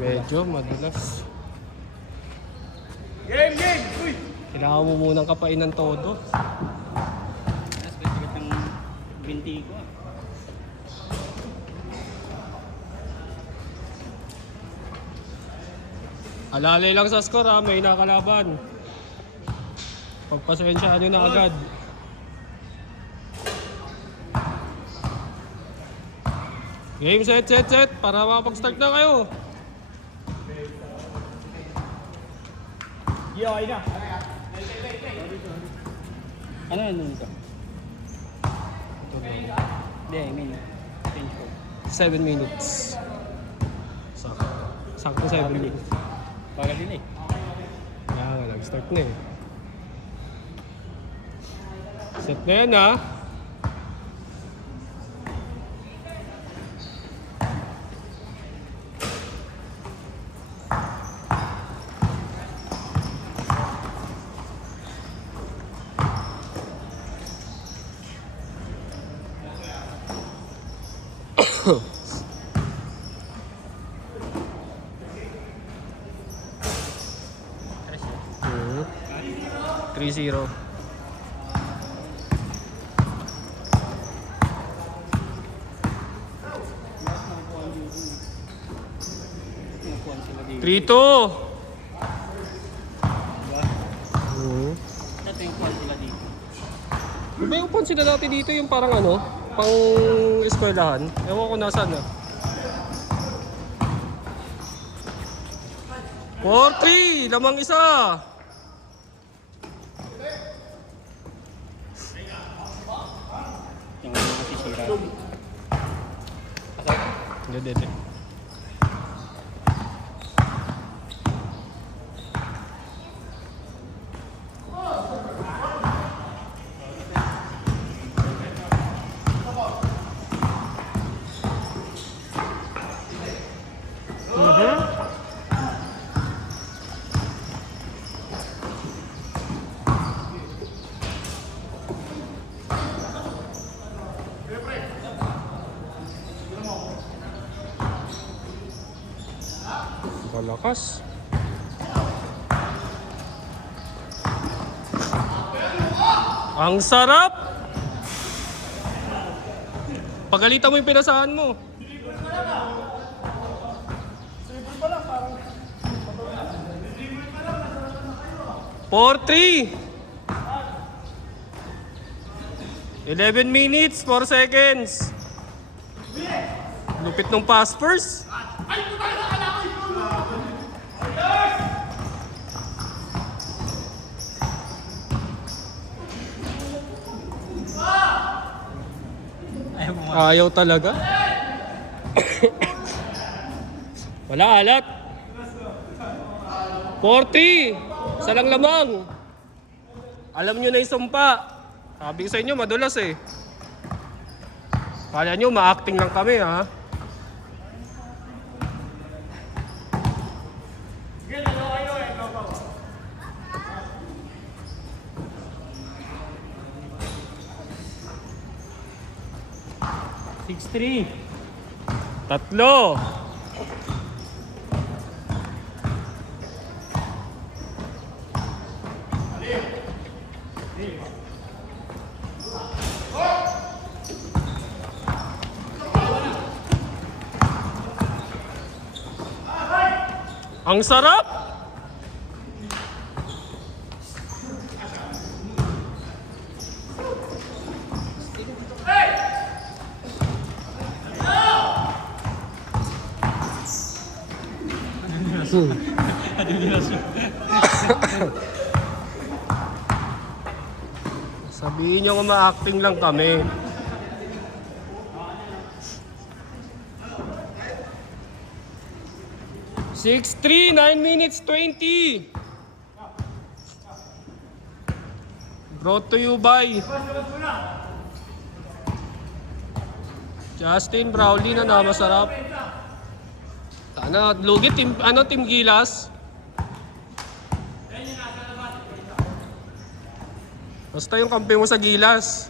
Medyo madulas. Game! Uy! Kailangan mo munang kapain ng todo. Mas bigat ng binti ko. Alalay lang sa score ha, may nakalaban. Pagpasensyaan nyo na agad. Game, set! Para makapag-start na kayo. Okay na. Ano yan dun ito? Hindi, I mean, change ko. 7 minutes. Sakto 7 minutes. Bagal din eh. Kaya nga, nag-start na eh. Set na yan ha. Tres yun. 3-0. Nakuhaan sila dito. 3-2. Diba? Ito yung kuhaan sila dito. Diba yung upuan sila dati dito yung parang ano, pang eskwelahan? Ewan ko nasaan na. 4-3! Lamang isa! Yung mga sisira. Hindi. Malakas. Ang sarap! Pagalitan mo yung pinasahan mo. Four, 3. 11 minutes, 4 seconds. Lupit ng pass first. Ayaw talaga. Wala alat. 40. Isa lang lamang. Alam nyo na isumpa. Sabi ko sa inyo, madulas eh. Kala nyo, ma-acting lang kami ha. Six-three. Tatlo. Ang sarap! Sabihin nyo kung ma-acting lang kami. Six, 3, 9 minutes, 20. Brought to you by Justin Brownlee na masarap. Sana lugit team team Gilas. Basta yung kampe mo sa Gilas.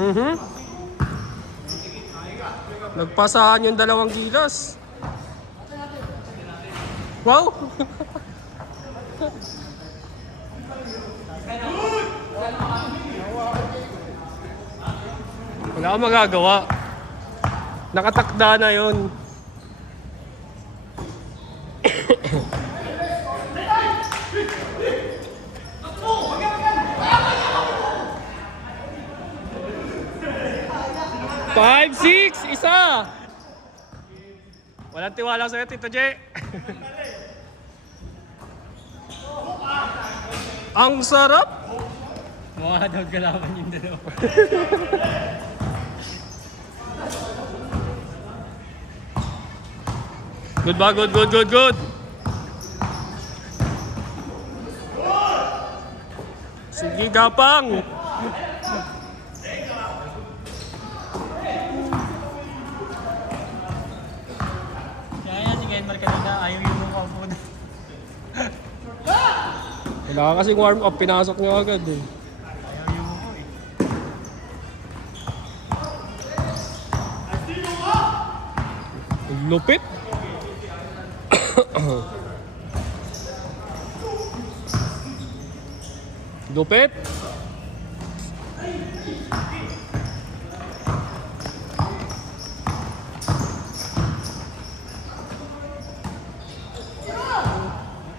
Mhm. Nagpasahan yung dalawang gilas. Wow! Wala kang magagawa. Nakatakda na yun. Five, six, isa. Walang tiwala sa'yo, Tito J. Ang sarap. Mukha daw galawan yung dalawa. Good ba? Good, good, good, good. Sige, Gapang. Kaya si Kenmar kanina, ayaw yung mukha po na. Wala ka kasing warm up, pinasok nyo agad eh. Ayaw yung mukha eh. Lupit. Lupit.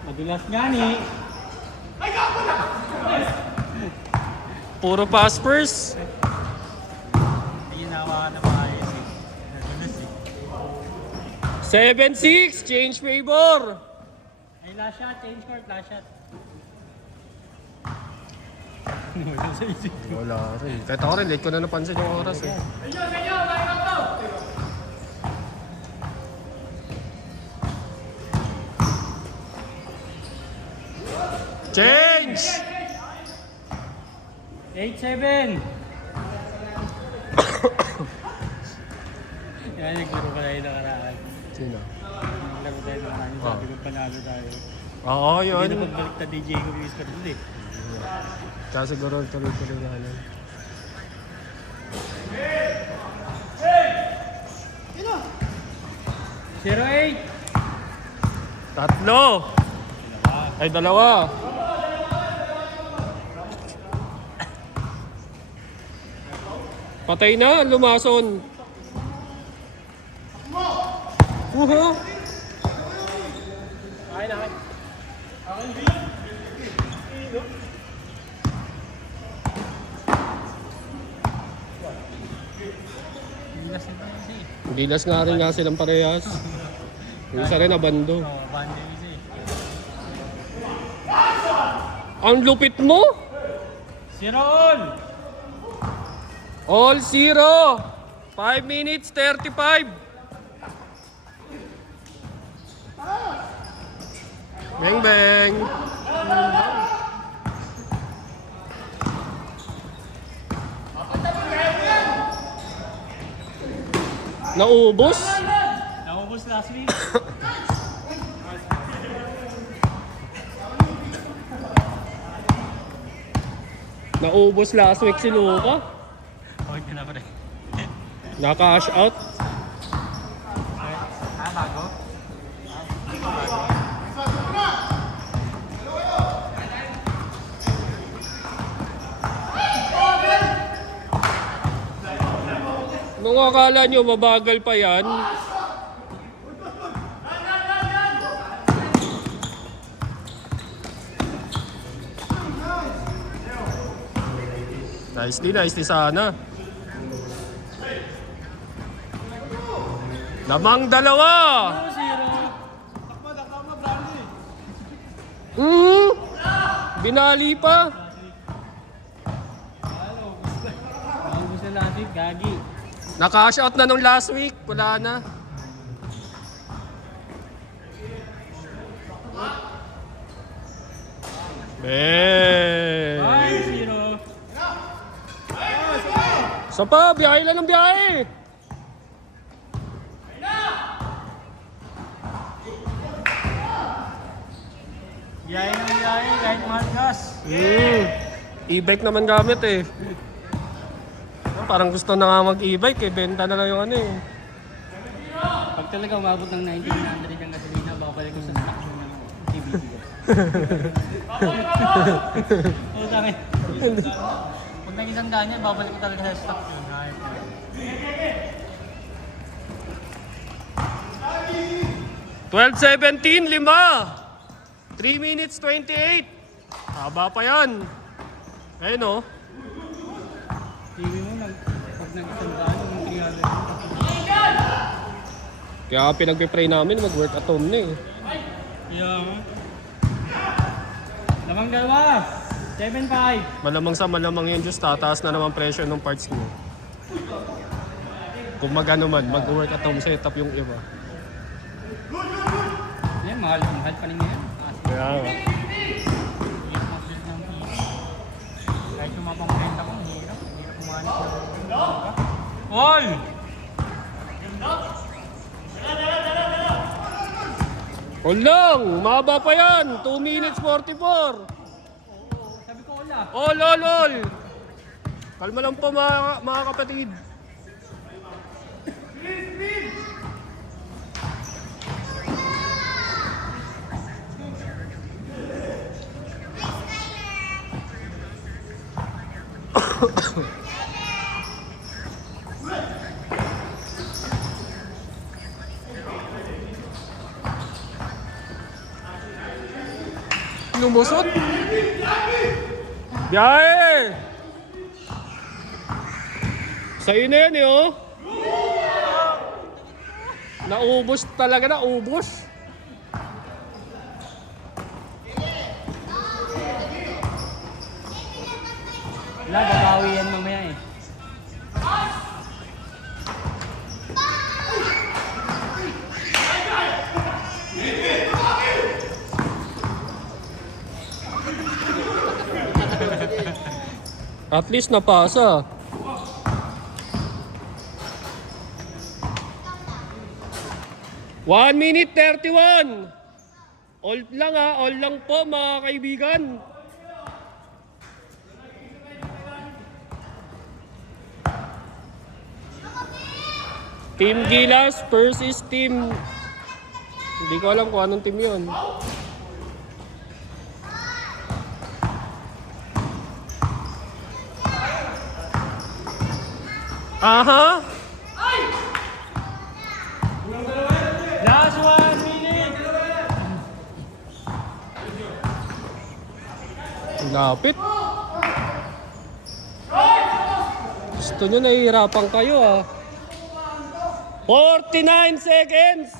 Madulas nga ni. Puro pass-first. Hindi ginawa na maayos eh. Nadulas eh. 7-6, change favor. Ay, last shot. Change court, last shot. Wala sa isip ko. Wala rin. Kahit ako rin, late ko na napansin yung oras eh. Change! 8-7. Yan, naglaro ka tayo nakaraan. Sino? Naglaro tayo nakaraan. Sabi ko panalo tayo. Oo, Hindi yun. na pagbalik DJ ko yung score doon eh. Kaya siguro tuloy-tuloy na ano. Zero 8. Tatlo! Ay, dalawa. Patay na, lumason. Uha! Ay, na. Bilas nito kasi. Bilas nga rin nga silang parehas. Yung isa rin abando. Oo, bundle kasi. Ang lupit mo! Zero all! All zero! 5 minutes, 35. Bang bang! Naubos? Naubos last week. Naubos last week si Luka. Okay ka na pa rin. Na-cash out. Bago? Nung akala nyo mabagal pa yan. Nicely sana. Lamang dalawa. Binali pa. Naubos na last week, gagi. Na-cash out na nung last week. Wala na. Ay, zero. Sa pa, biyahe lang ng biyahe. Biyahe ng biyahe, kahit mahal gas. E-bike naman gamit eh. Parang gusto na nga mag-e-bike, eh. Benta na lang yung ano eh. Pag talaga umabot ng 1900 yung gasolina, babalik ko sa stock mo ng TBT. Oo, sa akin. Pag nag-isang daan yan, babalik ko talaga sa stock yun. Kahit na. 12:17, 5. 3 minutes 28. Haba pa yan. Ayun oh. TV mo, pag nag-isang daan, yung 300. Kaya pinagpipray namin mag-work at home na eh. Yeah. Lamang dalawa. 7.5. Malamang sa malamang yun, Diyos, tataas na naman presyo ng parts mo. Kung mag-ano man, mag-work at home setup yung iba. Yan, mahal pa rin yan. Kaya nga. Kahit yung mapang-renta ko, hirap kumahanap ng... All! Hold lang! Mahaba pa yan! 2 minutes 44! Sabi ko, wala. All! Kalma lang po mga kapatid. Lumusot? Biyahe! Sa'yo na yan eh oh. Naubos talaga, naubos. Wala, babawi yan mamaya eh. At least napasa. One minute 31. All lang ha, all lang po mga kaibigan. Team Gilas versus team... Hindi ko alam kung anong team yun. Aha! Last 1 minute! Lapit. Gusto nyo, nahihirapan kayo ah. 49 seconds!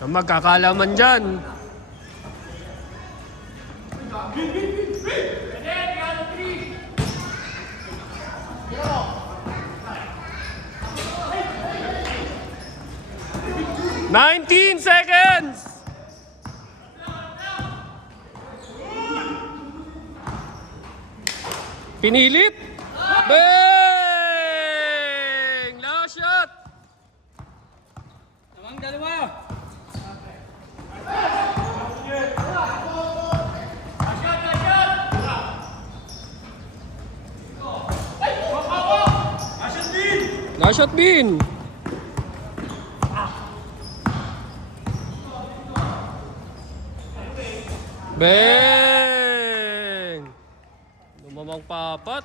Ang magkakalaman dyan. "19 seconds!" Pinilit! Bang! Last shot! Lamang dalawa! Last shot, Bin! Bang! Lumamang papat.